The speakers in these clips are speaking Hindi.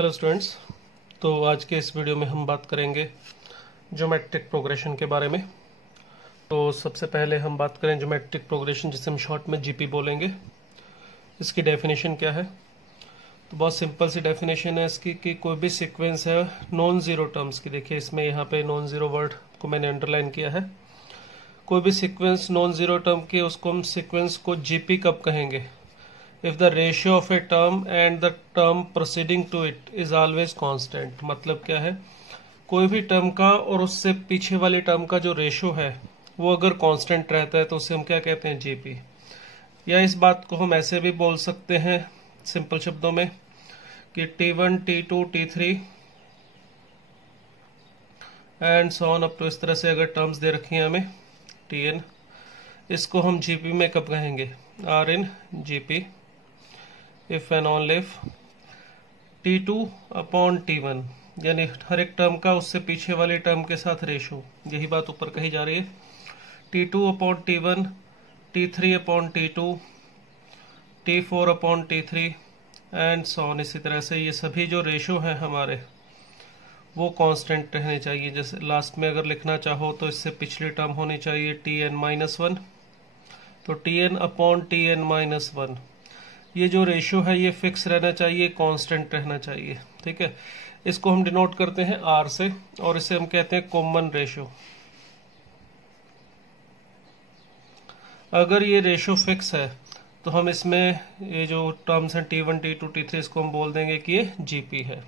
Hello students. तो आज के इस वीडियो में हम बात करेंगे ज्योमेट्रिक प्रोग्रेशन के बारे में। तो सबसे पहले हम बात करें ज्योमेट्रिक प्रोग्रेशन, जिसे हम शॉर्ट में जीपी बोलेंगे। इसकी डेफिनेशन क्या है? तो बहुत सिंपल सी डेफिनेशन है इसकी कि कोई भी सीक्वेंस है नॉन ज़ीरो टर्म्स की। देखिए इसमें यहाँ पे नॉन ज़ीरो वर्ड को मैंने अंडरलाइन किया है। कोई भी सीक्वेंस नॉन ज़ीरो टर्म की, उसको हम सीक्वेंस को जीपी कब कहेंगे? If the ratio of a term and the term proceeding to it is always constant। मतलब क्या है? कोई भी टर्म का और उससे पीछे वाली टर्म का जो रेशियो है वो अगर कांस्टेंट रहता है तो उसे हम क्या कहते हैं? जीपी। या इस बात को हम ऐसे भी बोल सकते हैं सिंपल शब्दों में कि T1, T2, T3 and so on up to, इस तरह से अगर टर्म्स दे रखी हैं हमें Tn, इसको हम जीपी में कब कहेंगे? Are in GP if and only if T2 upon T1, यानी हर एक टर्म का उससे पीछे वाले टर्म के साथ रेशो, यही बात ऊपर कही जा रही है। T2 upon T1, T3 upon T2, T4 upon T3 and so on. इसी तरह से ये सभी जो रेशो हैं हमारे वो कांस्टेंट रहने चाहिए। जैसे लास्ट में अगर लिखना चाहो तो इससे पिछली टर्म होनी चाहिए Tn-1, तो Tn अपॉन Tn-1, ये जो रेशियो है ये फिक्स रहना चाहिए, कांस्टेंट रहना चाहिए। ठीक है, इसको हम डिनोट करते हैं आर से और इसे हम कहते हैं कॉमन रेशियो। अगर ये रेशियो फिक्स है तो हम इसमें ये जो टर्म्स हैं T1, T2, T3, इसको हम बोल देंगे कि ये जीपी है।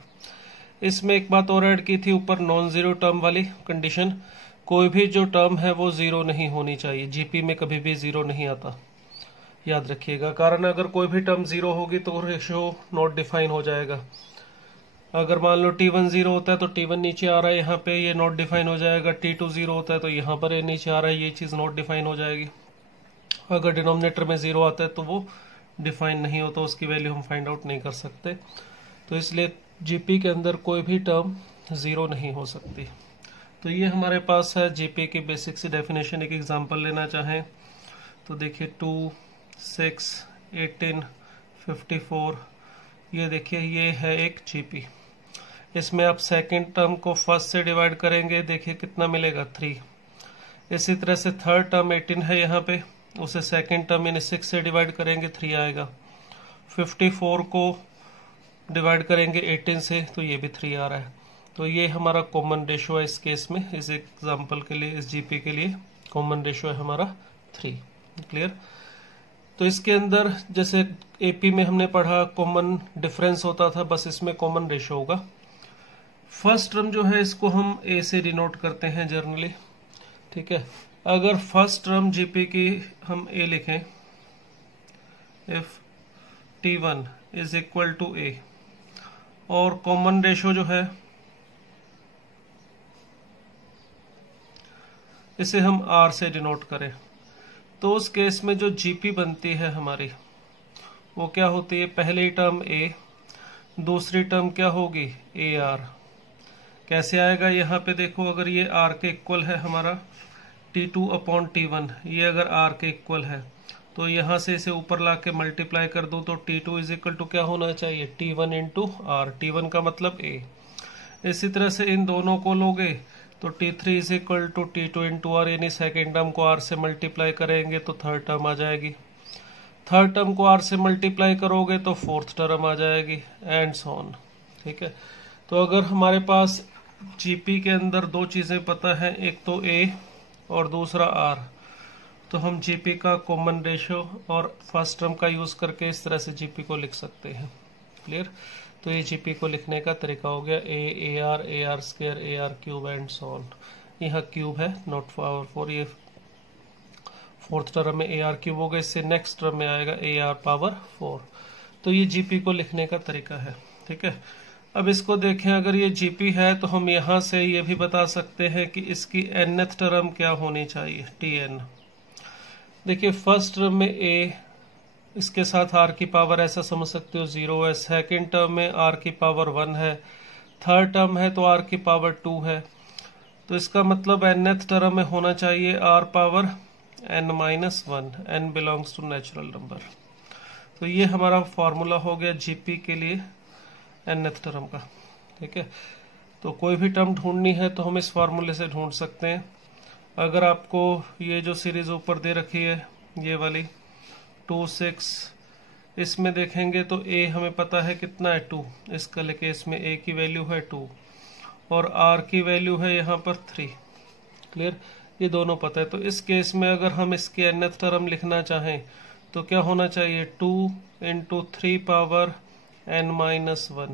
इसमें एक बात और ऐड की थी ऊपर, नॉन जीरो टर्म वाली कंडीशन। कोई भी जो टर्म है वो जीरो नहीं होनी चाहिए। जीपी में कभी भी जीरो नहीं आता, याद रखिएगा। कारण अगर कोई भी टर्म जीरो होगी तो रेशियो नॉट डिफाइन हो जाएगा। अगर मान लो T1 जीरो होता है तो T1 नीचे आ रहा है, यहाँ पे ये नॉट डिफाइन हो जाएगा। T2 जीरो होता है तो यहाँ पर ये नीचे आ रहा है, ये चीज़ नॉट डिफाइन हो जाएगी। अगर डिनोमिनेटर में जीरो आता है तो वो डिफाइन नहीं होता, उसकी वैल्यू हम फाइंड आउट नहीं कर सकते। तो इसलिए जीपी के अंदर कोई भी टर्म जीरो नहीं हो सकती। तो ये हमारे पास है जीपी की बेसिक सी डेफिनेशन। एक एग्जांपल लेना चाहें तो देखिए 2, 6, 18, 54, ये देखिए ये है एक जीपी। इसमें आप सेकंड टर्म को फर्स्ट से डिवाइड करेंगे, देखिए कितना मिलेगा? 3। इसी तरह से थर्ड टर्म 18 है यहाँ पे, उसे सेकंड टर्म यानी 6 से डिवाइड करेंगे, 3 आएगा। 54 को डिवाइड करेंगे 18 से तो ये भी 3 आ रहा है। तो ये हमारा कॉमन रेशियो है इस केस में, इस एग्जाम्पल के लिए, इस जीपी के लिए कॉमन रेशियो है हमारा 3। क्लियर? तो इसके अंदर जैसे एपी में हमने पढ़ा कॉमन डिफरेंस होता था, बस इसमें कॉमन रेशियो होगा। फर्स्ट टर्म जो है इसको हम ए से डिनोट करते हैं जनरली। ठीक है, अगर फर्स्ट टर्म जीपी की हम ए लिखें, if T1 is equal to A, और कॉमन रेशियो जो है इसे हम आर से डिनोट करें, तो उस केस में जो जीपी बनती है हमारी वो क्या होती है? पहली टर्म ए, दूसरी टर्म क्या होगी? A R. कैसे आएगा? यहाँ पे देखो, अगर ये आर के इक्वल है हमारा T2 अपॉन T1, ये अगर आर के इक्वल है तो यहाँ से इसे ऊपर ला के मल्टीप्लाई कर दो तो T2 इज इक्वल टू क्या होना चाहिए? T1 into are. T1 का मतलब ए। इसी तरह से इन दोनों को लोगे तो T3 is equal to T2 into R, यानी सेकेंड टर्म को आर से मल्टीप्लाई करेंगे तो थर्ड टर्म आ जाएगी। थर्ड टर्म को आर से मल्टीप्लाई करोगे तो फोर्थ टर्म आ जाएगी, एंड सो ऑन। ठीक है, तो अगर हमारे पास जीपी के अंदर दो चीज़ें पता है, एक तो ए और दूसरा आर, तो हम जीपी का कॉमन रेशियो और फर्स्ट टर्म का यूज़ करके इस तरह से जीपी को लिख सकते हैं। क्लियर? तो ये जीपी को लिखने का तरीका हो गया A R square, A R cube and so on. यहाँ क्यूब है, नॉट पावर 4, ये फोर्थ टर्म में ए आर क्यूब होगा, इससे नेक्स्ट टर्म में आएगा ए आर पावर 4। तो ये जीपी को लिखने का तरीका है। ठीक है, अब इसको देखें, अगर ये जीपी है तो हम यहाँ से ये भी बता सकते हैं कि इसकी nth टर्म क्या होनी चाहिए? Tn। देखिए फर्स्ट टर्म में ए, इसके साथ आर की पावर ऐसा समझ सकते हो 0 है। सेकेंड टर्म में आर की पावर 1 है। थर्ड टर्म है तो आर की पावर 2 है। तो इसका मतलब nth टर्म में होना चाहिए R power n-1, n belongs to natural number. तो ये हमारा फॉर्मूला हो गया जीपी के लिए। nth टर्म का। ठीक है, तो कोई भी टर्म ढूंढनी है तो हम इस फार्मूले से ढूंढ सकते हैं। अगर आपको ये जो सीरीज ऊपर दे रखी है ये वाली 2 6, इसमें देखेंगे तो a हमें पता है कितना है 2, इसका लेके इसमें a की वैल्यू है 2 और r की वैल्यू है यहाँ पर 3। क्लियर, ये दोनों पता है। तो इस केस में अगर हम इसके nth टर्म लिखना चाहें तो क्या होना चाहिए, 2 × 3 पावर n-1,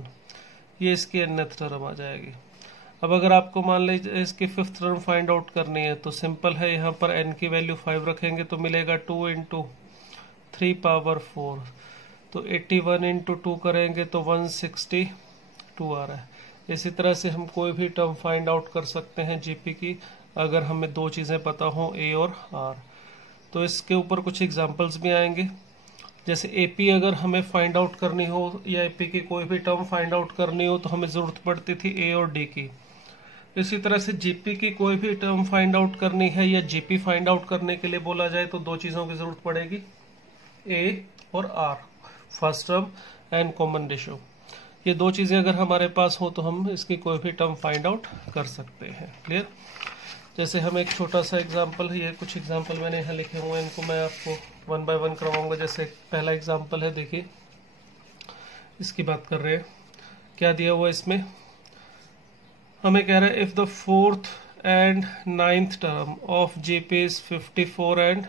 ये इसकी nth टर्म आ जाएगी। अब अगर आपको मान लीजिए इसकी 5th टर्म फाइंड आउट करनी है तो सिंपल है, यहाँ पर n की वैल्यू 5 रखेंगे तो मिलेगा 2 × 3 पावर 4, तो 81 × 2 करेंगे तो 162 आ रहा है। इसी तरह से हम कोई भी टर्म फाइंड आउट कर सकते हैं जीपी की, अगर हमें दो चीज़ें पता हो a और r। तो इसके ऊपर कुछ एग्जांपल्स भी आएंगे, जैसे AP अगर हमें फाइंड आउट करनी हो या AP की कोई भी टर्म फाइंड आउट करनी हो तो हमें ज़रूरत पड़ती थी A और D की। इसी तरह से GP की कोई भी टर्म फाइंड आउट करनी है या GP फाइंड आउट करने के लिए बोला जाए तो दो चीज़ों की ज़रूरत पड़ेगी, A और R, first term and common ratio. ये दो चीज़ें अगर हमारे पास हो तो हम इसकी कोई भी टर्म फाइंड आउट कर सकते हैं। क्लियर, जैसे हम एक छोटा सा एग्जांपल, ये कुछ एग्जांपल मैंने यहाँ लिखे हुए हैं, इनको मैं आपको 1 बाय 1 करवाऊंगा। जैसे पहला एग्जांपल है, देखिए इसकी बात कर रहे हैं, क्या दिया हुआ इसमें, हमें कह रहा है if the 4th and 9th term of GP is 54 and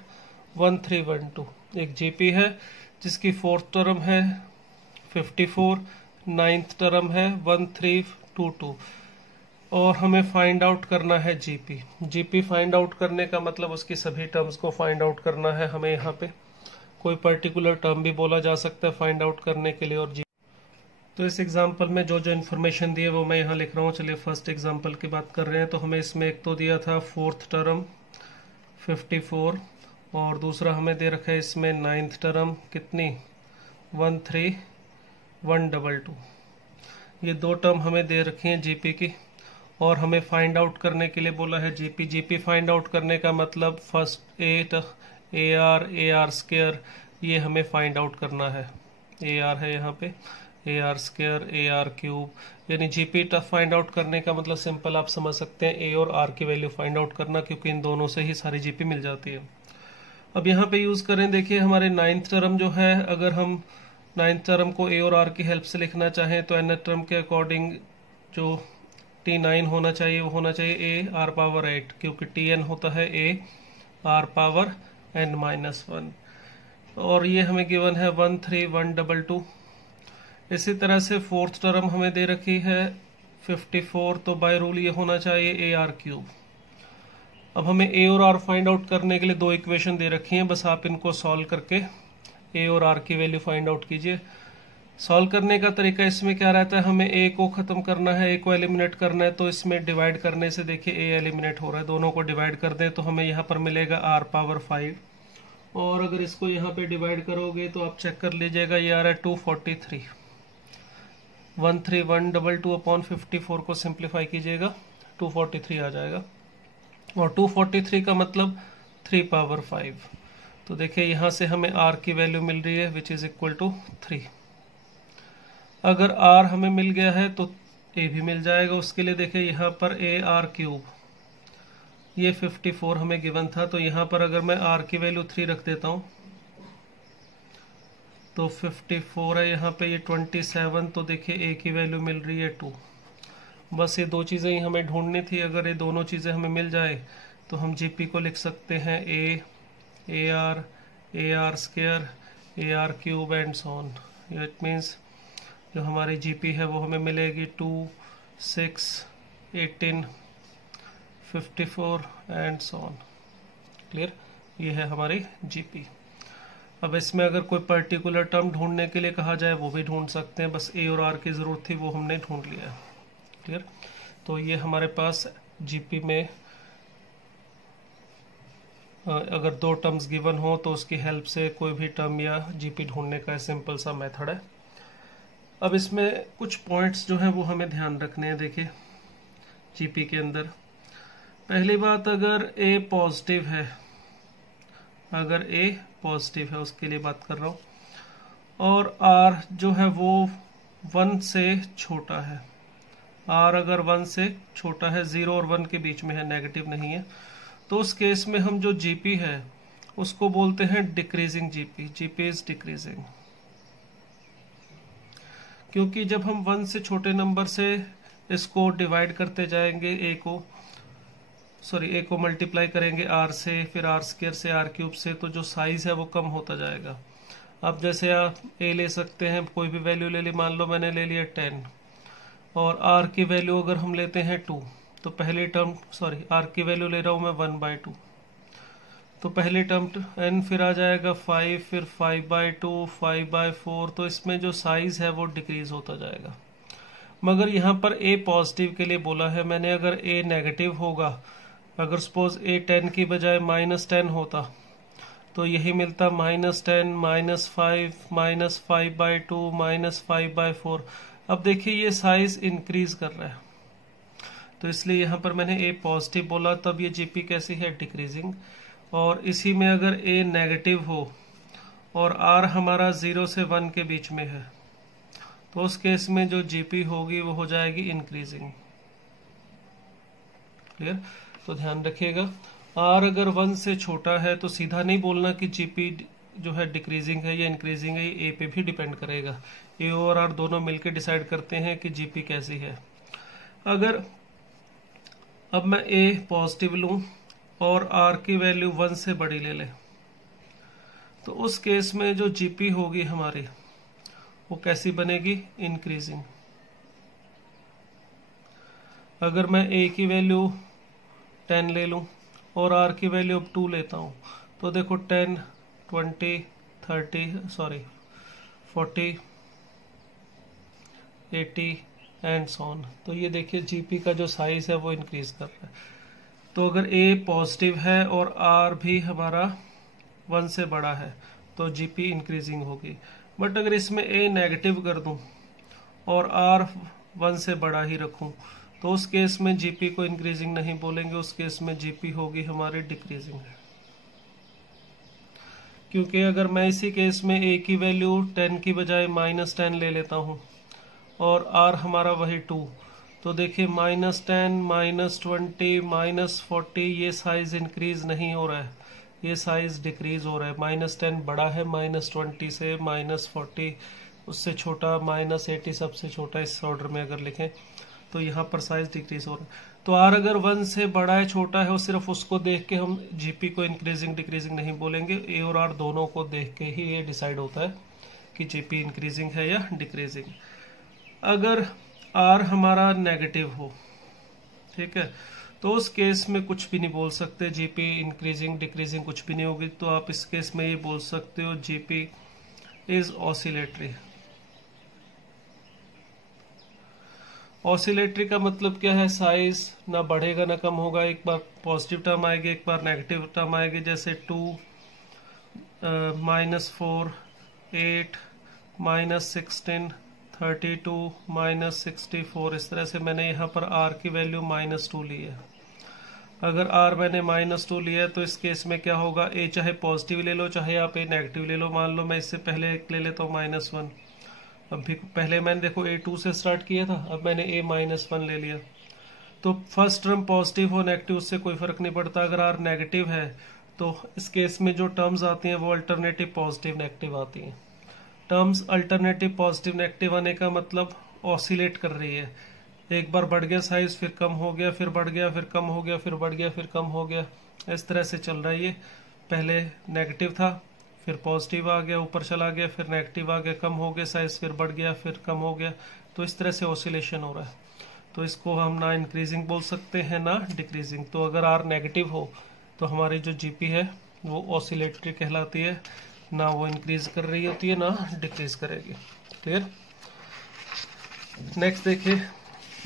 1312। एक जीपी है जिसकी 4th टर्म है 54, 9th टर्म है 1322 और हमें फाइंड आउट करना है जीपी। जीपी फाइंड आउट करने का मतलब उसकी सभी टर्म्स को फाइंड आउट करना है हमें। यहाँ पे कोई पर्टिकुलर टर्म भी बोला जा सकता है फाइंड आउट करने के लिए और जीपी। तो इस एग्जांपल में जो जो इन्फॉर्मेशन दी है वो मैं यहाँ लिख रहा हूँ। चलिए फर्स्ट एग्जांपल की बात कर रहे हैं। तो हमें इसमें एक तो दिया था 4th टर्म 54 और दूसरा हमें दे रखा है इसमें 9th टर्म कितनी 13122। ये दो टर्म हमें दे रखी हैं जीपी की और हमें फाइंड आउट करने के लिए बोला है जीपी। जीपी फाइंड आउट करने का मतलब फर्स्ट ए आर स्क्वायर, ये हमें फाइंड आउट करना है। ए आर है यहाँ पे, A R square, A R cube, यानी जीपी फाइंड आउट करने का मतलब सिंपल आप समझ सकते हैं ए और आर की वैल्यू फाइंड आउट करना, क्योंकि इन दोनों से ही सारी जीपी मिल जाती है। अब यहाँ पे यूज करें, देखिए हमारे 9th टर्म जो है, अगर हम 9th टर्म को ए और आर की हेल्प से लिखना चाहें तो nth टर्म के अकॉर्डिंग जो T9 होना चाहिए वो होना चाहिए ए आर पावर 8, क्योंकि Tn होता है ए आर पावर n-1 और ये हमें गिवन है 13122। इसी तरह से 4th टर्म हमें दे रखी है 54, तो बाय रूल ये होना चाहिए ए आर क्यूब। अब हमें ए और आर फाइंड आउट करने के लिए दो इक्वेशन दे रखी हैं, बस आप इनको सॉल्व करके ए और आर की वैल्यू फाइंड आउट कीजिए। सॉल्व करने का तरीका इसमें क्या रहता है, हमें ए को ख़त्म करना है, ए को एलिमिनेट करना है, तो इसमें डिवाइड करने से देखिए ए एलिमिनेट हो रहा है, दोनों को डिवाइड कर दें तो हमें यहाँ पर मिलेगा आर पावर 5 और अगर इसको यहाँ पे डिवाइड करोगे तो आप चेक कर लीजिएगा ये आ रहा है 243। 13122 अपॉन 54 को सिंप्लीफाई कीजिएगा 243 आ जाएगा और 243 का मतलब 3 पावर 5। तो देखिए यहाँ से हमें r की वैल्यू मिल रही है विच इज इक्वल टू 3। अगर r हमें मिल गया है तो a भी मिल जाएगा। उसके लिए देखिए यहाँ पर ए आर क्यूब, ये 54 हमें गिवन था, तो यहाँ पर अगर मैं r की वैल्यू 3 रख देता हूँ तो 54 है, यहाँ पे ये 27, तो देखिए a की वैल्यू मिल रही है 2। बस ये दो चीज़ें ही हमें ढूंढनी थी। अगर ये दोनों चीज़ें हमें मिल जाए तो हम जीपी को लिख सकते हैं A R square, A R cube and so on. It means जो हमारी जीपी है वो हमें मिलेगी 2, 6, 18, 54 एंड सो ऑन। क्लियर, ये है हमारी जीपी। अब इसमें अगर कोई पर्टिकुलर टर्म ढूंढने के लिए कहा जाए वो भी ढूंढ सकते हैं, बस ए और आर की ज़रूरत थी वो हमने ढूंढ लिया है। क्लियर, तो ये हमारे पास जीपी में अगर दो टर्म्स गिवन हो तो उसकी हेल्प से कोई भी टर्म या जीपी ढूंढने का सिंपल सा मेथड है। अब इसमें कुछ पॉइंट्स जो हैं वो हमें ध्यान रखने हैं। देखिए जीपी के अंदर पहली बात, अगर ए पॉजिटिव है, अगर ए पॉजिटिव है उसके लिए बात कर रहा हूँ, और आर जो है वो 1 से छोटा है, आर अगर 1 से छोटा है, 0 और 1 के बीच में है, नेगेटिव नहीं है, तो उस केस में हम जो जीपी है उसको बोलते हैं decreasing GP. GP is decreasing, क्योंकि जब हम 1 से छोटे नंबर से इसको डिवाइड करते जाएंगे, ए को मल्टीप्लाई करेंगे आर से, फिर आर स्क्वायर से, आर क्यूब से, तो जो साइज है वो कम होता जाएगा। अब जैसे आप ए ले सकते हैं, कोई भी वैल्यू ले ली, मान लो मैंने ले लिया 10, और आर की वैल्यू अगर हम लेते हैं 2, तो पहली टर्म आर की वैल्यू ले रहा हूं मैं 1/2, तो पहली टर्म n फिर आ जाएगा 5, फिर 5/2, 5/4, तो इसमें जो साइज है वो डिक्रीज होता जाएगा। मगर यहाँ पर a पॉजिटिव के लिए बोला है मैंने, अगर a नेगेटिव होगा, अगर सपोज a 10 की बजाय -10 होता, तो यही मिलता -10, -5, -5/2, -5/4। अब देखिए ये साइज इंक्रीज कर रहा है, तो इसलिए यहाँ पर मैंने a पॉजिटिव बोला, तब ये जीपी कैसी है, डिक्रीजिंग। और इसी में अगर a नेगेटिव हो और r हमारा 0 से 1 के बीच में है, तो उस केस में जो जीपी होगी वो हो जाएगी इंक्रीजिंग। क्लियर? तो ध्यान रखिएगा, r अगर 1 से छोटा है तो सीधा नहीं बोलना कि जीपी जो है डिक्रीजिंग है या इंक्रीजिंग है, ये a पे भी डिपेंड करेगा। a और r दोनों मिलकर डिसाइड करते हैं कि जीपी कैसी है। अगर अब मैं a पॉजिटिव लूं और r की वैल्यू 1 से बड़ी ले ले, तो उस केस में जो जीपी होगी हमारी वो कैसी बनेगी, इंक्रीजिंग। अगर मैं a की वैल्यू 10 ले लूं और r की वैल्यू अब 2 लेता हूं, तो देखो 10, 20, 40, 80 एंड सो ऑन। तो ये देखिए जीपी का जो साइज है वो इंक्रीज कर रहा है। तो अगर a पॉजिटिव है और r भी हमारा 1 से बड़ा है तो जीपी इंक्रीजिंग होगी। बट अगर इसमें a नेगेटिव कर दूं और r 1 से बड़ा ही रखूं, तो उस केस में जीपी को इंक्रीजिंग नहीं बोलेंगे, उस केस में जीपी होगी हमारी डिक्रीजिंग। क्योंकि अगर मैं इसी केस में a की वैल्यू 10 की बजाय -10 ले लेता हूं और r हमारा वही 2, तो देखिए -10, -20, -40, ये साइज इंक्रीज नहीं हो रहा है, ये साइज डिक्रीज हो रहा है। -10 बड़ा है -20 से, -40 उससे छोटा, -80 सबसे छोटा, इस ऑर्डर में अगर लिखें तो यहाँ पर साइज डिक्रीज हो रहा है। तो r अगर 1 से बड़ा है छोटा है, वो सिर्फ उसको देख के हम जीपी को इंक्रीजिंग डिक्रीजिंग नहीं बोलेंगे, a और r दोनों को देख के ही ये डिसाइड होता है कि जीपी इंक्रीजिंग है या डिक्रीजिंग। अगर r हमारा नेगेटिव हो, ठीक है, तो उस केस में कुछ भी नहीं बोल सकते, जीपी इंक्रीजिंग डिक्रीजिंग कुछ भी नहीं होगी। तो आप इस केस में ये बोल सकते हो जीपी इज ऑसिलेटरी। ऑसिलेटरी का मतलब क्या है, साइज ना बढ़ेगा ना कम होगा, एक बार पॉजिटिव टर्म आएगी, एक बार नेगेटिव टर्म आएगी, जैसे 2, -4, 8, -16, 32, -64। इस तरह से मैंने यहाँ पर r की वैल्यू -2 ली है। अगर r मैंने -2 लिया है तो इस केस में क्या होगा, a चाहे पॉजिटिव ले लो चाहे आप a नेगेटिव ले लो। मान लो मैं इससे पहले एक ले लेता हूँ -1, अभी पहले मैंने देखो a 2 से स्टार्ट किया था, अब मैंने a -1 ले लिया। तो फर्स्ट टर्म पॉजिटिव हो नेगेटिव उससे कोई फर्क नहीं पड़ता। अगर r नेगेटिव है तो इस केस में जो टर्म्स आती हैं वो अल्टरनेटिव पॉजिटिव नेगेटिव आती हैं। टर्म्स अल्टरनेटिव पॉजिटिव नेगेटिव आने का मतलब ऑसिलेट कर रही है, एक बार बढ़ गया साइज, फिर कम हो गया, फिर बढ़ गया, फिर कम हो गया, फिर बढ़ गया, फिर कम हो गया, इस तरह से चल रहा है। ये पहले नेगेटिव था, फिर पॉजिटिव आ गया, ऊपर चला गया, फिर नेगेटिव आ गया, कम हो गया साइज, फिर बढ़ गया, फिर कम हो गया। तो इस तरह से ऑसिलेशन हो रहा है। तो इसको हम ना इंक्रीजिंग बोल सकते हैं ना डिक्रीजिंग। तो अगर r नेगेटिव हो तो हमारी जो जीपी है वो ऑसिलेटरी कहलाती है, ना वो इंक्रीज कर रही होती है ना डिक्रीज करेगी। क्लियर? नेक्स्ट देखिए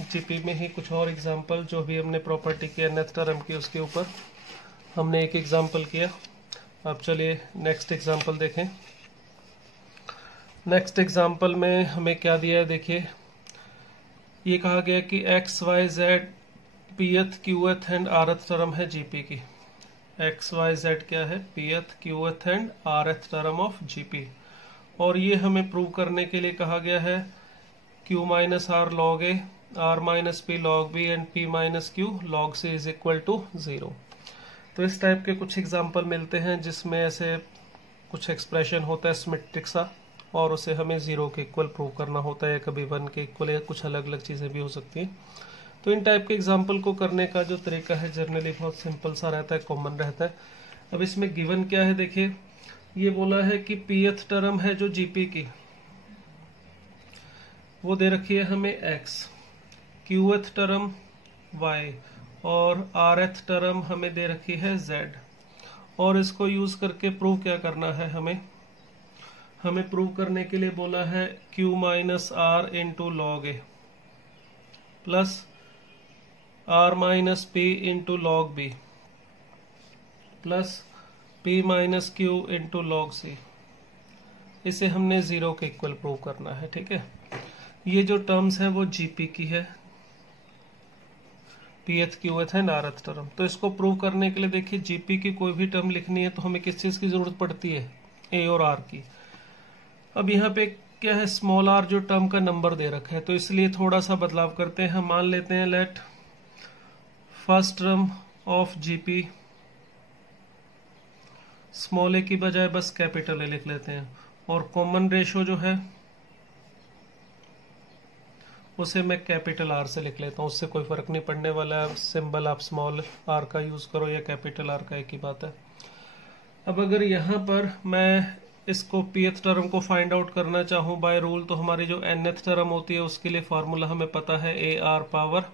जीपी में ही कुछ और एग्जांपल, जो भी हमने प्रॉपर्टी किया nth टर्म की उसके ऊपर हमने एक एग्जांपल किया। अब चलिए नेक्स्ट एग्जांपल देखें। नेक्स्ट एग्जांपल में हमें क्या दिया है, देखिए ये कहा गया कि x y z pth qth and rth term है जीपी की। एक्स वाई जेड क्या है, pth qth and rth term of GP. और ये हमें प्रूव करने के लिए कहा गया है Q minus R log A, R minus P log B and P minus Q log C is equal to 0। तो इस टाइप के कुछ एग्जाम्पल मिलते हैं जिसमें ऐसे कुछ एक्सप्रेशन होता है सिमेट्रिक सा, और उसे हमें 0 के इक्वल प्रूव करना होता है, या कभी 1 के इक्वल, या कुछ अलग अलग चीज़ें भी हो सकती हैं। तो इन टाइप के एग्जाम्पल को करने का जो तरीका है जनरली बहुत सिंपल सा रहता है, कॉमन रहता है। अब इसमें गिवन क्या है, देखिए ये बोला है कि पीएथ टर्म है जो जीपी की, वो दे रखी है हमें x, क्यूएथ टर्म y और rth टर्म हमें दे रखी है z। और इसको यूज करके प्रूव क्या करना है, हमें प्रूव करने के लिए बोला है q minus r into log a plus r minus p into log b plus p minus Q into log c. इसे हमने 0 के इक्वल प्रूव करना है, ठीक है। ये जो टर्म्स है वो जीपी की है, पीएथ क्यूएथ एंड आरएथ टर्म। तो इसको प्रूव करने के लिए देखिए जीपी की कोई भी टर्म लिखनी है तो हमें किस चीज की जरूरत पड़ती है, ए और आर की। अब यहाँ पे क्या है, स्मॉल आर जो टर्म का नंबर दे रखा है, तो इसलिए थोड़ा सा बदलाव करते हैं। हम मान लेते हैं let first term of GP, small a की बजाय बस कैपिटल ए लिख लेते हैं, और कॉमन रेशो जो है उसे मैं कैपिटल आर से लिख लेता हूँ, उससे कोई फर्क नहीं पड़ने वाला है, सिंबल आप स्मॉल आर का यूज करो या कैपिटल आर का, एक ही बात है। अब अगर यहाँ पर मैं इसको पीएथ टर्म को फाइंड आउट करना चाहूँ बाय रूल, तो हमारी जो एनएथ टर्म होती है उसके लिए फॉर्मूला हमें पता है A R power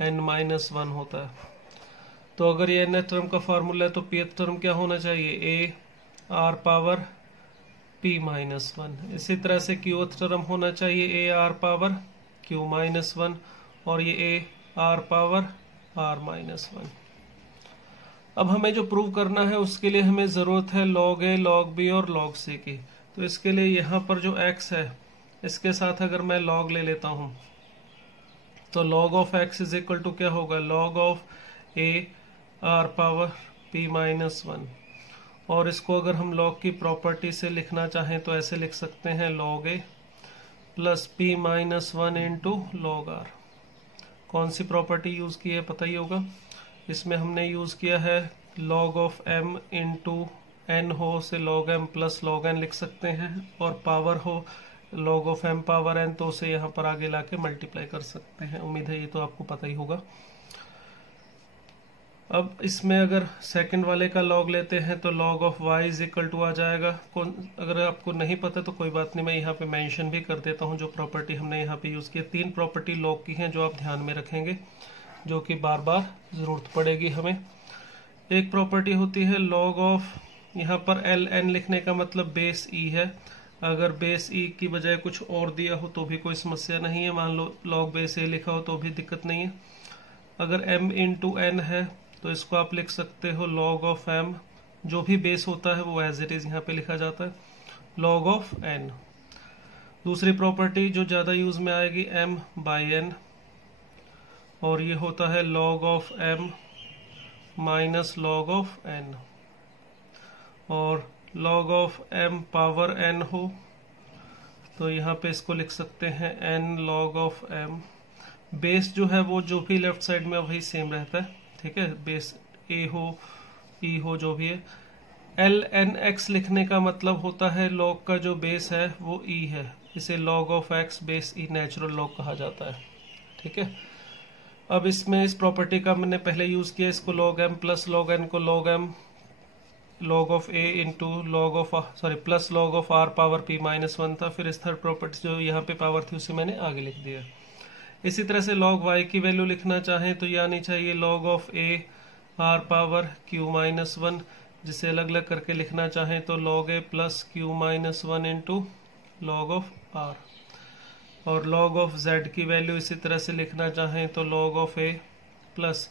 N minus 1 होता है। तो अगर ये एनएथ टर्म का फॉर्मूला है तो पीएथ टर्म क्या होना चाहिए, A R power P minus 1। इसी तरह से क्यूएथ टर्म होना चाहिए A R power Q minus 1, और ये A R power R minus 1। अब हमें जो प्रूव करना है उसके लिए हमें जरूरत है लॉग ए, लॉग बी और लॉग सी की। तो इसके लिए यहाँ पर जो x है इसके साथ अगर मैं लॉग ले लेता हूँ तो log of x is equal to क्या होगा, log of A R power P minus 1। और इसको अगर हम लॉग की प्रॉपर्टी से लिखना चाहें तो ऐसे लिख सकते हैं log a plus p minus 1 into log r. कौन सी प्रॉपर्टी यूज की है पता ही होगा, इसमें हमने यूज किया है log of m into N हो से log m plus log n लिख सकते हैं, और पावर हो log of m power n तो उसे यहाँ पर आगे लाके मल्टीप्लाई कर सकते हैं। उम्मीद है ये तो आपको पता ही होगा। अब इसमें अगर सेकंड वाले का लॉग लेते हैं तो log of y is equal to आ जाएगा। अगर आपको नहीं पता तो कोई बात नहीं, मैं यहाँ पे मेंशन भी कर देता हूँ जो प्रॉपर्टी हमने यहाँ पे यूज की है। 3 प्रॉपर्टी लॉग की हैं जो आप ध्यान में रखेंगे, जो कि बार बार जरूरत पड़ेगी हमें। एक प्रॉपर्टी होती है लॉग ऑफ, यहाँ पर एल एन लिखने का मतलब बेस ई है। अगर बेस ई की बजाय कुछ और दिया हो तो भी कोई समस्या नहीं है, मान लो लॉग बेस ए लिखा हो तो भी दिक्कत नहीं है। अगर m इंटू एन है तो इसको आप लिख सकते हो लॉग ऑफ m, जो भी बेस होता है वो एज इट इज यहाँ पे लिखा जाता है, लॉग ऑफ n। दूसरी प्रॉपर्टी जो ज़्यादा यूज में आएगी m बाई n, और ये होता है log of m minus log of n। और log of m power n हो तो यहाँ पे इसको लिख सकते हैं n log of m। Base जो है वो जो भी लेफ्ट साइड में वही सेम रहता है, ठीक है, बेस ए हो ई हो जो भी है। एल एन एक्स लिखने का मतलब होता है लॉग का जो बेस है वो ई है, इसे log of x base E natural log कहा जाता है, ठीक है। अब इसमें इस प्रॉपर्टी का मैंने पहले यूज किया, इसको log m plus log n को log m log of a into log of plus log of r power P minus 1 था। फिर इस थर्ड प्रॉपर्टी जो यहाँ पे पावर थी उसे मैंने आगे लिख दिया। इसी तरह से लॉग y की वैल्यू लिखना चाहें तो ये आनी चाहिए log of a R power q minus 1, जिसे अलग अलग करके लिखना चाहें तो log a plus q minus 1 into log of r। और लॉग ऑफ z की वैल्यू इसी तरह से लिखना चाहें तो log of a plus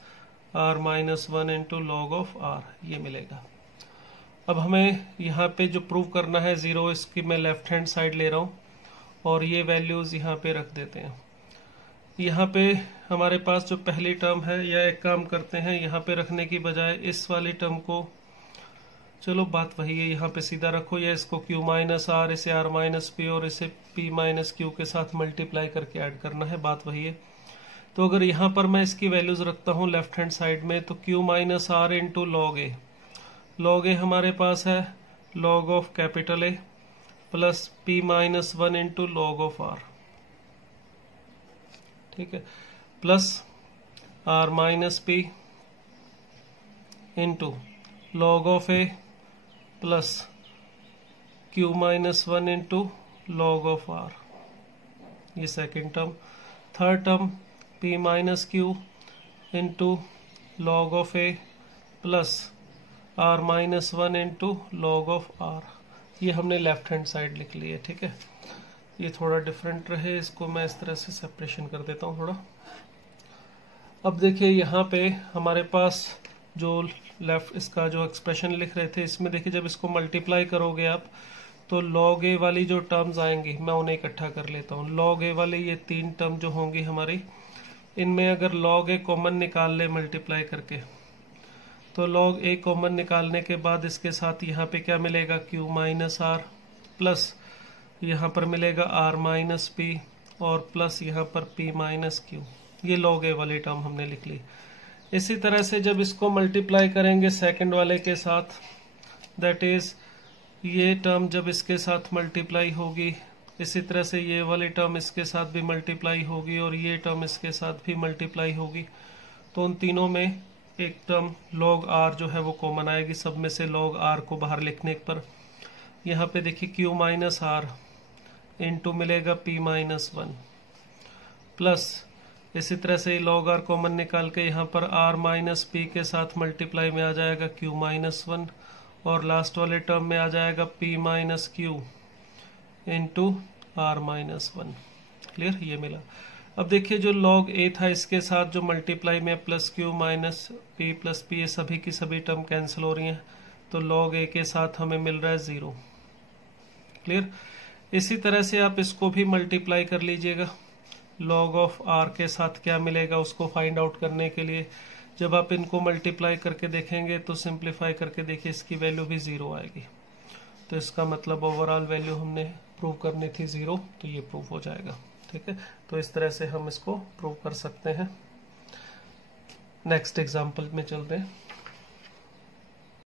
r minus 1 into log of r, ये मिलेगा। अब हमें यहाँ पे जो प्रूव करना है 0, इसकी मैं लेफ्ट हैंड साइड ले रहा हूँ और ये वैल्यूज यहाँ पे रख देते हैं। यहाँ पे हमारे पास जो पहली टर्म है, या एक काम करते हैं यहाँ पे रखने की बजाय इस वाली टर्म को, चलो बात वही है, यहाँ पे सीधा रखो, या इसको q माइनस आर, इसे r माइनस पी और इसे पी माइनस क्यू के साथ मल्टीप्लाई करके ऐड करना है, बात वही है। तो अगर यहाँ पर मैं इसकी वैल्यूज रखता हूँ लेफ्ट हैंड साइड में, तो q minus r into log a, log a हमारे पास है log of capital A plus p minus one into log of r, ठीक है, plus r minus p into log of a plus q minus one into log of r, ये second term. Third term p minus Q into log of a plus r minus one into log of r, ये हमने लेफ्ट हैंड साइड लिख ली है, ठीक है। ये थोड़ा डिफरेंट रहे, इसको मैं इस तरह से सेपरेशन कर देता हूँ थोड़ा। अब देखिए यहाँ पे हमारे पास जो लेफ्ट इसका जो एक्सप्रेशन लिख रहे थे, इसमें देखिए जब इसको मल्टीप्लाई करोगे आप, तो लॉग ए वाली जो टर्म्स आएंगी मैं उन्हें इकट्ठा कर लेता हूँ। लॉग ए वाली ये तीन टर्म जो होंगी हमारी, इनमें अगर लॉग ए कॉमन निकाल ले मल्टीप्लाई करके, तो लॉग ए कॉमन निकालने के बाद इसके साथ यहाँ पे क्या मिलेगा, क्यू माइनस आर प्लस यहाँ पर मिलेगा आर माइनस पी और प्लस यहाँ पर पी माइनस क्यू, ये लॉग ए वाली टर्म हमने लिख ली। इसी तरह से जब इसको मल्टीप्लाई करेंगे सेकंड वाले के साथ, दैट इज ये टर्म जब इसके साथ मल्टीप्लाई होगी, इसी तरह से ये वाली टर्म इसके साथ भी मल्टीप्लाई होगी और ये टर्म इसके साथ भी मल्टीप्लाई होगी, तो उन तीनों में एक टर्म लॉग आर जो है वो कॉमन आएगी। सब में से लॉग आर को बाहर लिखने पर यहाँ पे देखिए क्यू माइनस आर इंटू मिलेगा पी माइनस वन प्लस इसी तरह से लॉग आर कॉमन निकाल के यहाँ पर आर माइनस पी के साथ मल्टीप्लाई में आ जाएगा क्यू माइनस वन और लास्ट वाले टर्म में आ जाएगा P minus Q into R minus one. Clear, ये मिला। अब देखिए जो लॉग ए था इसके साथ जो मल्टीप्लाई में plus q minus P plus P, ये सभी की सभी टर्म कैंसिल हो रही हैं, तो लॉग ए के साथ हमें मिल रहा है 0। क्लियर। इसी तरह से आप इसको भी मल्टीप्लाई कर लीजिएगा, लॉग ऑफ आर के साथ क्या मिलेगा उसको फाइंड आउट करने के लिए जब आप इनको मल्टीप्लाई करके देखेंगे तो सिंप्लीफाई करके देखिए इसकी वैल्यू भी 0 आएगी, तो इसका मतलब ओवरऑल वैल्यू हमने प्रूव करनी थी 0, तो ये प्रूव हो जाएगा। ठीक है, तो इस तरह से हम इसको प्रूव कर सकते हैं। नेक्स्ट एग्जाम्पल में चलते हैं।